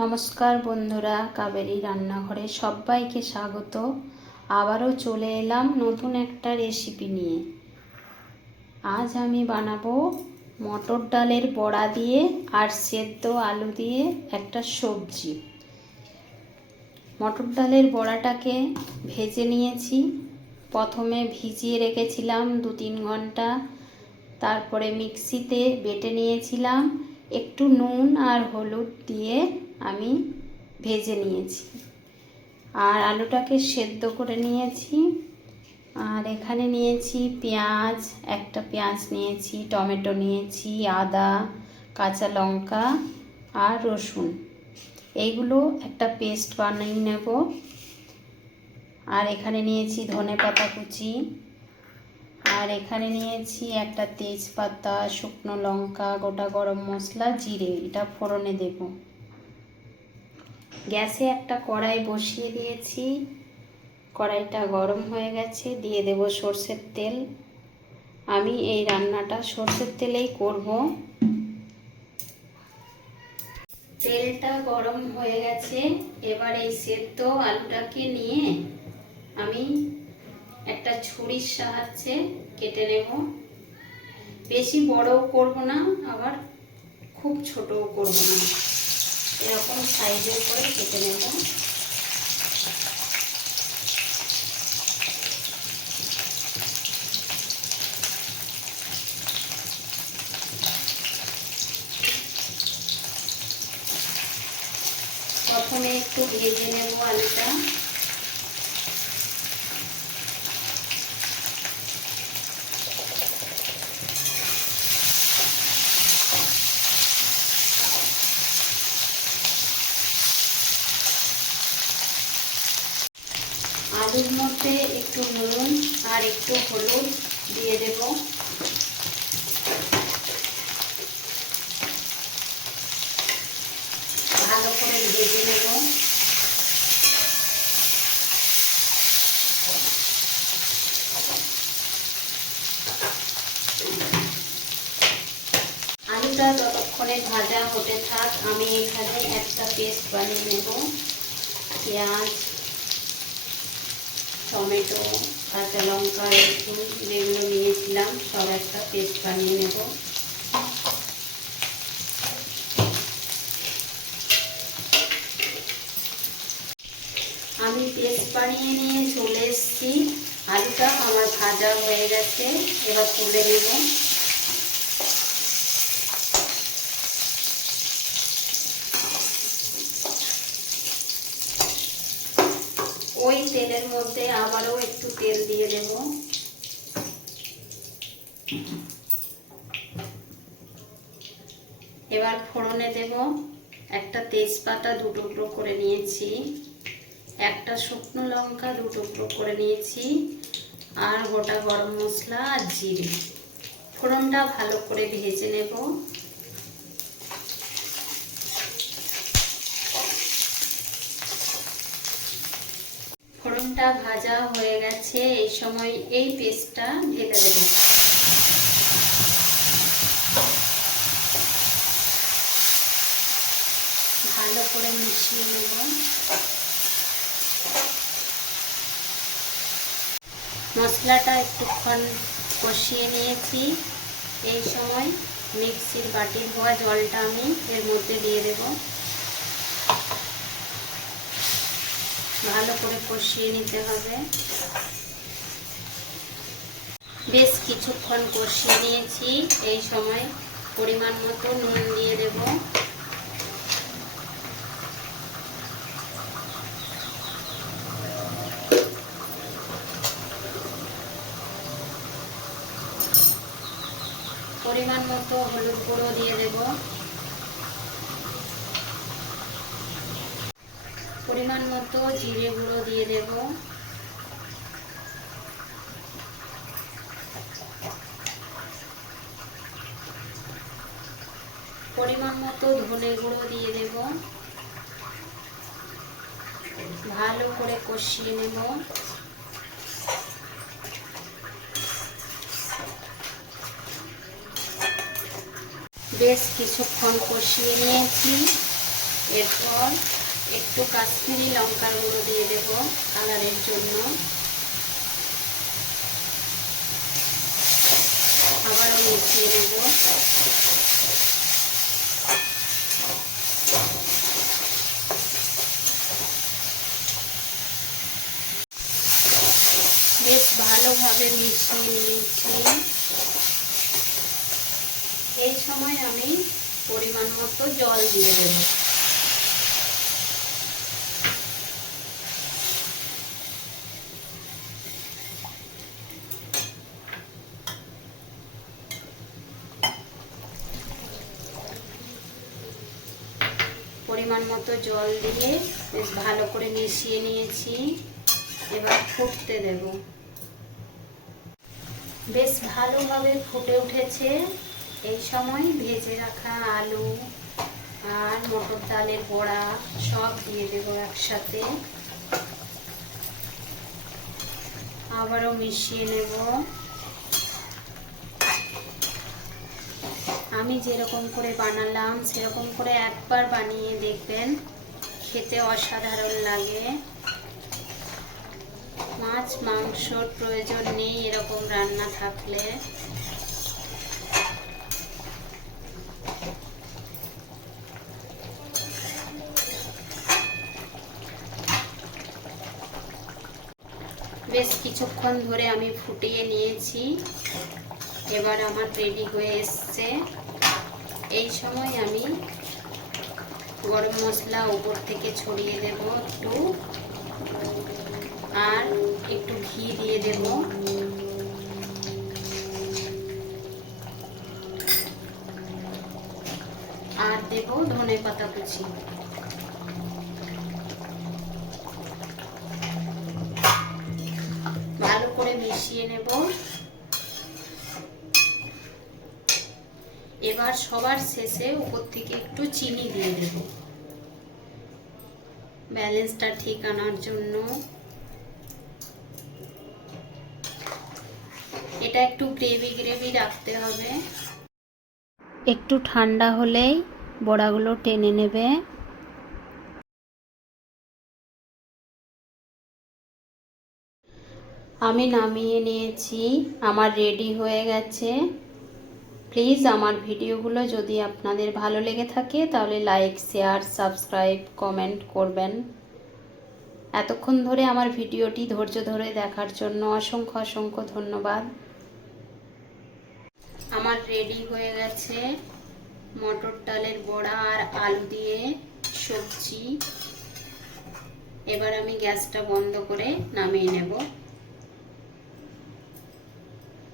নমস্কার বন্ধুরা, কাবেরি রান্নাঘরে সবাইকে স্বাগত। আবারও চলে এলাম নতুন একটা রেসিপি নিয়ে। আজ আমি বানাবো মটর ডালের বড়া দিয়ে আর সেদ্ধ আলু দিয়ে একটা সবজি। মটর ডালের বড়াটাকে ভেজে নিয়েছি। প্রথমে ভিজিয়ে রেখেছিলাম দু তিন ঘণ্টা। তারপরে মিক্সিতে বেটে নিয়েছিলাম। একটু নুন আর হলুদ দিয়ে আমি ভেজে নিয়েছি। আর আলুটাকে সেদ্ধ করে নিয়েছি। আর এখানে নিয়েছি পেঁয়াজ, একটা পেঁয়াজ নিয়েছি, টমেটো নিয়েছি, আদা, কাঁচা লঙ্কা আর রসুন। এইগুলো একটা পেস্ট বানিয়ে নেব। আর এখানে নিয়েছি ধনে পাতা কুচি। আর এখানে নিয়েছি একটা তেজপাতা, শুকনো লঙ্কা, গোটা গরম মশলা, জিরে। এটা ফোড়নে দেব। গ্যাসে একটা কড়াই বসিয়ে দিয়েছি। কড়াইটা গরম হয়ে গেছে, দিয়ে দেব সর্ষের তেল। আমি এই রান্নাটা সর্ষের তেলেই করব। তেলটা গরম হয়ে গেছে, এবার এই সেদ্ধ আলুটাকে নিয়ে আমি একটা ছুরির সাহায্যে কেটে নেব। বেশি বড়ও করব না, আবার খুব ছোটও করব না। এরকম সাইজের করে কেটে নেব। প্রথমে একটু ভেজে নেব আলুটা। আলুর মধ্যে একটু নুন আর একটু হলুদ দিয়ে দেব। ভালো করে ভেজে নেব। আলুটা যতক্ষণে ভাজা হতে থাক, আমি এখানে একটা পেস্ট বানিয়ে নেব। পেঁয়াজ টমেটো, কাঁচা লঙ্কা রসুন যেগুলো নিয়েছিলাম, সব একটা পেস্ট বানিয়ে নেব। আমি পেস্ট বানিয়ে নিয়ে চলে এসেছি। আলুটা আমার ভাজা হয়ে গেছে, এবার তুলে নেব। ওই তেলের মধ্যে আবারও একটু তেল দিয়ে দেব। এবার ফোড়নে দেব একটা তেজপাতা দু টুকরো করে নিয়েছি, একটা শুকনো লঙ্কা দু টুকরো করে নিয়েছি, আর গোটা গরম মশলা আর জিরে। ফোড়নটা ভালো করে ভেজে নেব। ফোড়নটা ভাজা হয়ে গেছে, এই সময় এই পেস্টটা ঢেলে দেব। ভালো করে মিশিয়ে নেব। মশলাটা একটুক্ষণ কষিয়ে নিয়েছি। এই সময় মিক্সির বাটির হওয়া জলটা আমি এর মধ্যে দিয়ে দেবো। ভালো করে কষিয়ে নিতে হবে। বেশ কিছুক্ষণ কষিয়ে নিয়েছি। এই সময় পরিমাণ মতো নুন দিয়ে দেব। পরিমাণ মতো হলুদ গুঁড়ো দিয়ে দেবো। পরিমাণ মতো জিরে গুঁড়ো দিয়ে দেব। পরিমাণ মতো ধনে গুঁড়ো দিয়ে দেব। ভালো করে কষিয়ে নেব। বেশ কিছুক্ষণ কষিয়ে নিয়েছি। এরপর একটু কাশ্মীরি লঙ্কার গুঁড়ো দিয়ে দেব কালারের জন্য। আবারও মিশিয়ে নেব। বেশ ভালোভাবে মিশিয়ে নিয়েছি। এই সময় আমি পরিমাণ মতো জল দিয়ে দেব। পরিমাণ মতো জল দিয়ে বেশ ভালো করে মিশিয়ে নিয়েছি। এবার ফুটতে দেব। বেশ ভালোভাবে ফুটে উঠেছে। এই সময় ভেজে রাখা আলু আর মটর ডালের বড়া সব দিয়ে দেব একসাথে। আবারও মিশিয়ে নেব। আমি যেরকম করে বানালাম, সেরকম করে একবার বানিয়ে দেখবেন। খেতে অসাধারণ লাগে। মাছ মাংসর প্রয়োজন নেই এরকম রান্না থাকলে। বেশ কিছুক্ষণ ধরে আমি ফুটিয়ে নিয়েছি। এবার আমার রেডি হয়ে এসছে। এই সময় আমি গরম মশলা উপর থেকে ছড়িয়ে দেব একটু। আর একটু ঘি দিয়ে দেব। আর দেব ধনে পাতা কুচি। ভালো করে মিশিয়ে নেব। এবার সবার শেষে উপর থেকে একটু চিনি দিয়ে দেব। ব্যালেন্সটা ঠিক আনার জন্য। এটা একটু গ্রেভি গ্রেভি রাখতে হবে। একটু ঠান্ডা হলেই বড়াগুলো টেনে নেবে। আমি নামিয়ে নিয়েছি, আমার রেডি হয়ে গেছে। প্লিজ আমার ভিডিওগুলো যদি আপনাদের ভালো লেগে থাকে, তাহলে লাইক, শেয়ার, সাবস্ক্রাইব, কমেন্ট করবেন। এতক্ষণ ধরে আমার ভিডিওটি ধৈর্য ধরে দেখার জন্য অসংখ্য অসংখ্য ধন্যবাদ। আমার রেডি হয়ে গেছে মটর ডালের বড়া আর আলু দিয়ে সবজি। এবার আমি গ্যাসটা বন্ধ করে নামিয়ে নেব।